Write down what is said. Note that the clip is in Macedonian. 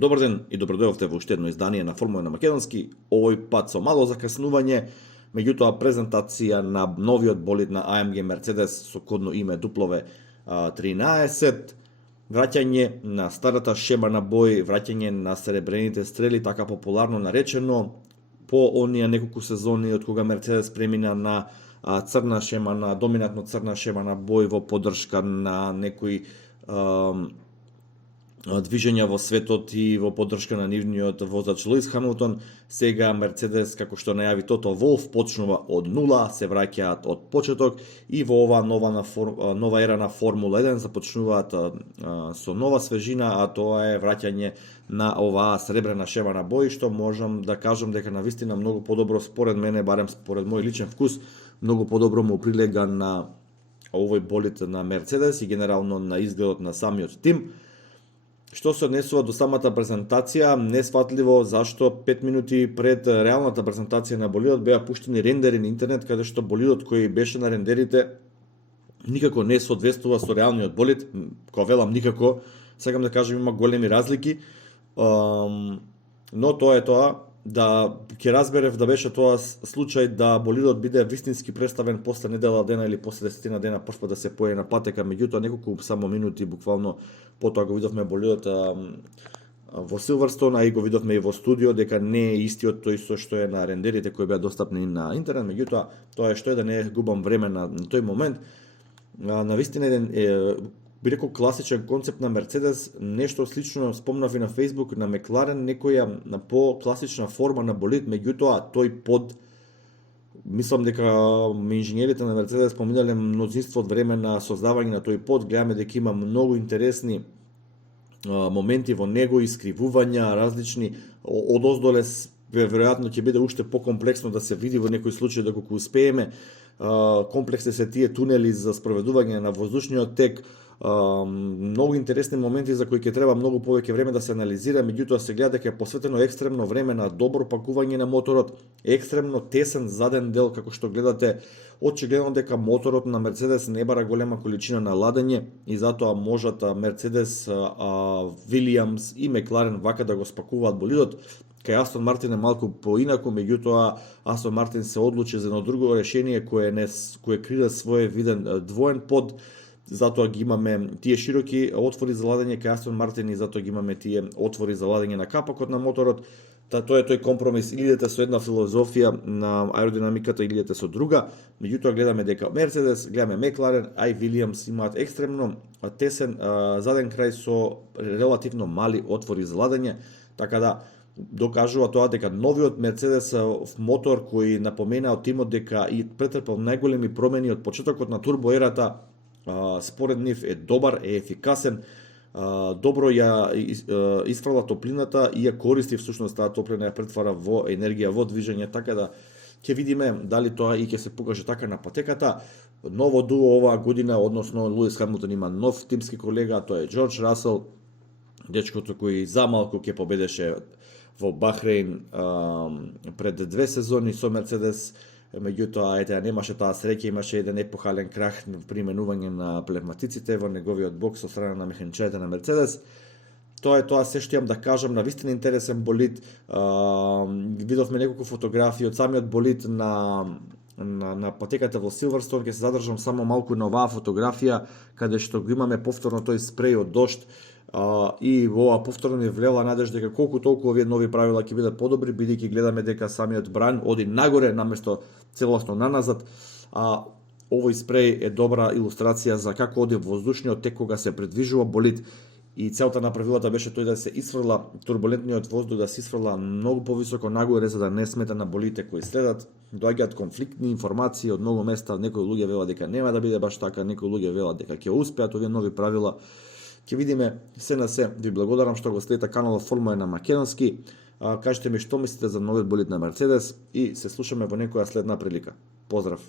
Добар ден и добродојавте во уште едно издание на Формула на македонски, овој пат со мало закаснување, меѓутоа презентација на новиот болид на AMG Mercedes со кодно име W13, враќање на старата шема на бој, враќање на серебрените стрели, така популарно наречено, по оние неколку сезони од кога Мерцедес премина на црна шема, на доминантно црна шема на бој во поддршка на некои движења во светот и во поддршка на нивниот возач Луис Хамилтон. Сега Мерцедес, како што најави Тото Волф, почнува од нула, се враќаат од почеток и во оваа нова ера на Формула 1 започнуваат со нова свежина, а тоа е враќање на оваа сребрена шема на бој, што можам да кажам дека навистина многу подобро, според мене, барем според мој личен вкус, многу подобро му прилега на овој болид на Мерцедес и генерално на изгледот на самиот тим. Што се однесува до самата презентација, несфатливо зашто 5 минути пред реалната презентација на болидот беа пуштени рендери на интернет, каде што болидот кој беше на рендерите никако не соодветствува со реалниот болид. Кога велам никако, сакам да кажам има големи разлики, но тоа е тоа, да ќе разберев да беше тоа случај да болидот биде вистински представен после недела дена или после 10 дена прв да се појави на патека, меѓутоа неколку само минути буквално потоа го видовме болидот во Силверстон, а и го видовме и во студио дека не е истиот тој што е на рендерите кои беа достапни на интернет, меѓутоа тоа е што е, да не губам време на тој момент. Навистина еден би рекол класичен концепт на Мерцедес, нешто слично спомнав и на Facebook, на Мекларен, некоја на по-класична форма на болид, меѓутоа тој под, мислам дека инженерите на Мерцедес поминале мнозинство од време на создавање на тој под, гледаме дека има многу интересни моменти во него, искривувања, различни, одоздоле веројатно ќе биде уште покомплексно да се види во некој случај доколку успееме. Комплексни се тие тунели за спроведување на воздушниот тек, многу интересни моменти за кои ќе треба многу повеќе време да се анализира, меѓутоа се гледа дека е посветено екстремно време на добро пакување на моторот, екстремно тесен заден дел, како што гледате, очигледно дека моторот на Мерцедес не бара голема количина на ладење и затоа можат Мерцедес, Вилијамс и Мекларен вака да го спакуваат болидот. Кај Астон Мартин е малку поинаку, меѓутоа Астон Мартин се одлучи за едно друго решение кое крие свој виден двоен под, затоа ги имаме тие широки отвори за ладење кај Астон Мартин и затоа ги имаме тие отвори за ладење на капакот на моторот. Тоа е тој компромис, или идете со една филозофија на аеродинамиката или идете со друга. Меѓутоа гледаме дека Мерцедес, гледаме Мекларен, а и Вилијамс имаат екстремно тесен заден крај со релативно мали отвори за ладење, така да докажува тоа дека новиот Мерцедес мотор кој напомена од тимот дека и претрпел најголеми промени од почетокот на турбоерата, според нив е добар, е ефикасен, добро ја исфрла топлината и ја користи всушност таа топлина, ја претвара во енергија, во движење, така да ќе видиме дали тоа и ќе се покаже така на патеката. Ново дуо оваа година, односно Луис Хамилтон има нов тимски колега, тоа е Џорџ Расел, дечкото кој за малку ќе победеше во Бахрейн пред 2 сезони со Мерцедес, меѓутоа немаше таа среќа, имаше еден епохален крах при менување на плевматиците во неговиот бокс од страна на механичарите на Мерцедес. Тоа е тоа се што имам да кажам, на вистина интересен болид. Видовме неколку фотографии од самиот болид на патеката во Силверстон. Ќе се задржам само малку на оваа фотографија, каде што го имаме повторно тој спреј од дожд, и ова повторно ни влела надежда дека колку толку овие нови правила ќе бидат подобри, бидејќи гледаме дека самиот бран оди нагоре наместо целосно наназад. Овој спреј е добра илустрација за како оди воздушниот тек кога се придвижува болид, и целта на правилата беше тој да се исфрла турбулентниот воздух, да се исфрла многу повисоко нагоре за да не смета на болидите кои следат. Доаѓаат конфликтни информации од многу места, некои луѓе велат дека нема да биде баш така, некои луѓе велат дека ќе успеат овие нови правила. Ќе видиме, се на се. Ви благодарам што го следите каналот Формула на македонски. Кажете ми што мислите за новиот болид на Мерцедес и се слушаме во некоја следна прилика. Поздрав!